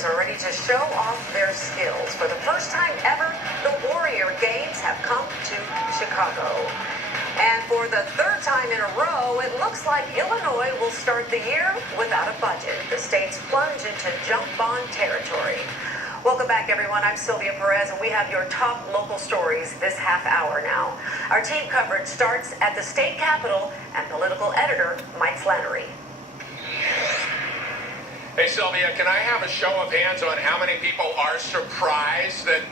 heroes are ready to show off their skills. For the first time ever, the Warrior Games have come to Chicago. And for the third time in a row, it looks like Illinois will start the year without a budget. The state's plunge into junk bond territory. Welcome back, everyone. I'm Sylvia Perez, and we have your top local stories this half hour now. Our team coverage starts at the state capitol and political editor Mike Flannery. Hey, Sylvia, can I have a show of hands on how many people are surprised that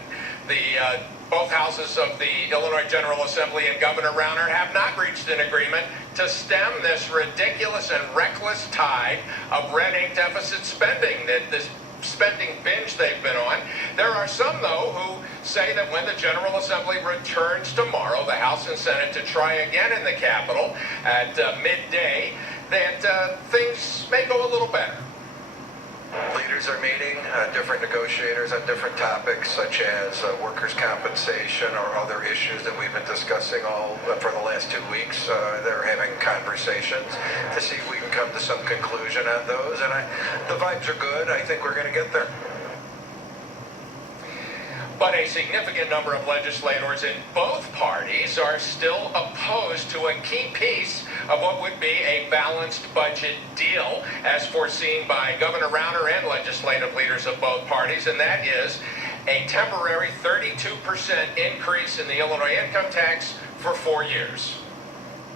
both houses of the Illinois General Assembly and Governor Rauner have not reached an agreement to stem this ridiculous and reckless tide of red ink deficit spending, this spending binge they've been on? There are some, though, who say that when the General Assembly returns tomorrow, the House and Senate, to try again in the Capitol at midday, that things may go a little better. Leaders are meeting, different negotiators on different topics such as workers' compensation or other issues that we've been discussing all for the last 2 weeks. They're having conversations to see if we can come to some conclusion on those, and the vibes are good. I think we're going to get there. But a significant number of legislators in both parties are still opposed to a key piece of what would be a balanced budget deal, as foreseen by Governor Rauner and legislative leaders of both parties, and that is a temporary 32% increase in the Illinois income tax for 4 years.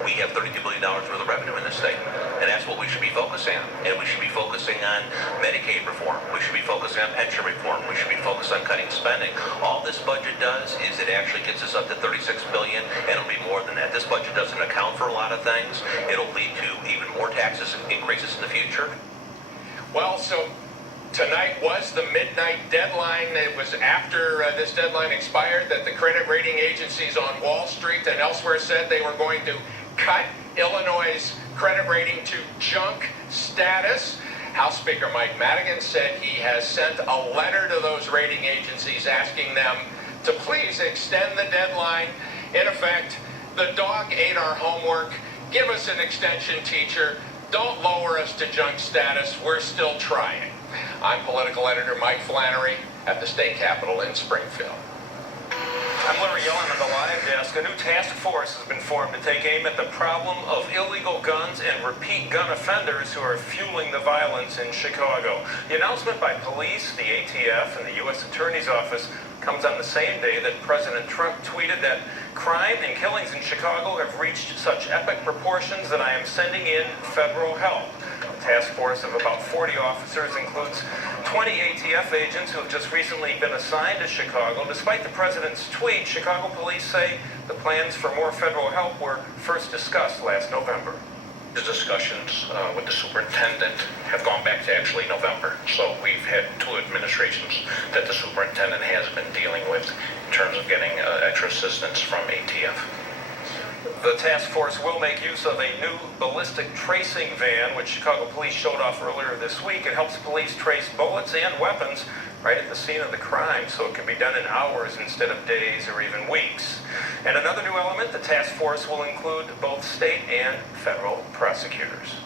We have $32 billion worth of revenue in this state, and that's what we should be focusing on. And we should be focusing on Medicaid reform. We should be focusing on pension reform. We should be focused on cutting spending. All this budget does is it actually gets us up to $36 billion, and it'll be more than that. This budget doesn't account for a lot of things. It'll lead to even more taxes increases in the future. Well, so tonight was the midnight deadline. It was after this deadline expired that the credit rating agencies on Wall Street and elsewhere said they were going to cut Illinois' credit rating to junk status. House Speaker Mike Madigan said he has sent a letter to those rating agencies asking them to please extend the deadline. In effect, the dog ate our homework. Give us an extension, teacher. Don't lower us to junk status. We're still trying. I'm political editor Mike Flannery at the state capitol in Springfield. I'm Larry Yellen on the live desk. A new task force has been formed to take aim at the problem of illegal guns and repeat gun offenders who are fueling the violence in Chicago. The announcement by police, the ATF, and the U.S. Attorney's Office comes on the same day that President Trump tweeted that crime and killings in Chicago have reached such epic proportions that I am sending in federal help. A task force of about 40 officers includes 20 ATF agents who have just recently been assigned to Chicago. Despite the president's tweet, Chicago police say the plans for more federal help were first discussed last November. The discussions with the superintendent have gone back to actually November. So we've had 2 administrations that the superintendent has been dealing with in terms of getting extra assistance from ATF. The task force will make use of a new ballistic tracing van, which Chicago police showed off earlier this week. It helps police trace bullets and weapons right at the scene of the crime, so it can be done in hours instead of days or even weeks. And another new element, the task force will include both state and federal prosecutors.